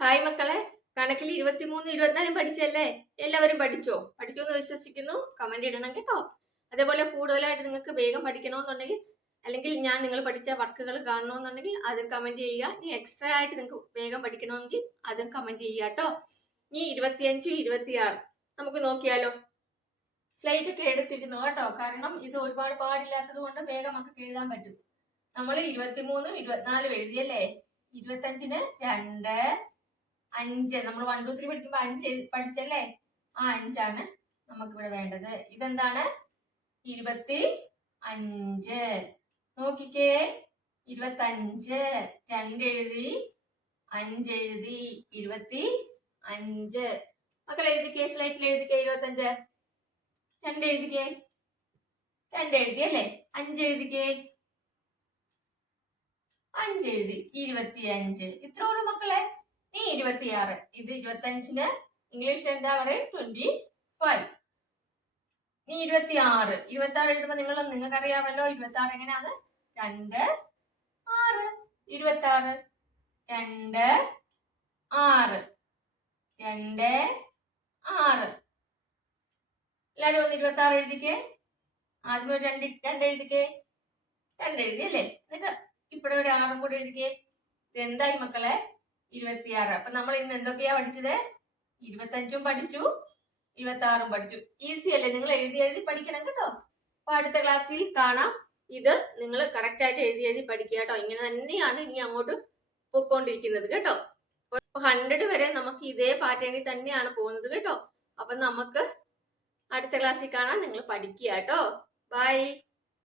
Hi മക്കളെ, കണക്കിൽ 23, 24 പഠിച്ചല്ലേ? എല്ലാവരും പഠിച്ചോ എന്ന് വിശ്വസിക്കുന്നു. കമന്റ് ഇടണം കേട്ടോ. അതേപോലെ കൂടുതലായിട്ട് നിങ്ങൾക്ക് വേഗം പഠിക്കണമെന്നുണ്ടെങ്കിൽ, അല്ലെങ്കിൽ ഞാൻ നിങ്ങൾ പഠിച്ച വർക്കുകൾ കാണണമെന്നുണ്ടെങ്കിൽ അത് കമന്റ് ചെയ്യുക. ഇനി എക്സ്ട്രാ ആയിട്ട് നിങ്ങൾക്ക് വേഗം പഠിക്കണമെങ്കിൽ അതും കമന്റ് ചെയ്യുക കേട്ടോ. ഇനി 25, 26 നമുക്ക് നോക്കിയാലോ. സ്ലൈറ്റ് ഒക്കെ എടുത്തിരുന്നു കേട്ടോ, കാരണം ഇത് ഒരുപാട് പാടില്ലാത്തത് കൊണ്ട് വേഗം നമുക്ക് എഴുതാൻ പറ്റും. നമ്മൾ 23, 24 എഴുതിയല്ലേ? 25-ന് 2, 5 നമ്മൾ 1, 2, 3 പഠിക്കുമ്പോ 5 പഠിച്ചല്ലേ? ആ 5ആണ് നമുക്ക് ഇവിടെ വേണ്ടത്. ഇതെന്താണ്? 25. നോക്കിക്കേ, 25 2 എഴുതി, 5 എഴുതി, 25. മക്കൾ എഴുതിക്കേ, സ്ലൈറ്റിൽ എഴുതിക്കേ. 25 2 എഴുതിക്കേ, 2 എഴുതിയല്ലേ? 5 എഴുതിക്കേ, 5 എഴുതി, 25. ഇത്ര ഉള്ളൂ മക്കളെ. ഈ 26, ഇത് 25-ന് ഇംഗ്ലീഷിൽ എന്താ പറയുക? 25. ഈ 26 എഴുതുമ്പോ നിങ്ങൾക്ക് അറിയാമല്ലോ 26 എങ്ങനെയാണ്? 2, 6. 26 2, 6 2, 6. എല്ലാരും ഒന്ന് 26 എഴുതിക്കേ. ആദ്യം ഒരു 2 എഴുതിക്കേ. 2 എഴുതി അല്ലേ? എന്നിട്ട് ഇവിടെ ഒരു 6 കൂടെ എഴുതിക്കേ. ഇത് എന്തായി മക്കളെ? 26. അപ്പൊ നമ്മൾ ഇന്ന് എന്തൊക്കെയാ പഠിച്ചത്? 25 പഠിച്ചു, 26 പഠിച്ചു. ഈസി അല്ലേ? നിങ്ങൾ എഴുതി പഠിക്കണം കേട്ടോ. അപ്പൊ അടുത്ത ക്ലാസ്സിൽ കാണാം. ഇത് നിങ്ങൾ കറക്റ്റ് ആയിട്ട് എഴുതി പഠിക്കുക കേട്ടോ. ഇങ്ങനെ തന്നെയാണ് ഇനി അങ്ങോട്ട് പോയിക്കൊണ്ടിരിക്കുന്നത് കേട്ടോ. 100 വരെ നമുക്ക് ഇതേ പാറ്റേണിൽ തന്നെയാണ് പോകുന്നത് കേട്ടോ. അപ്പൊ നമുക്ക് അടുത്ത ക്ലാസ്സിൽ കാണാം. നിങ്ങൾ പഠിക്കുക കേട്ടോ. ബൈ.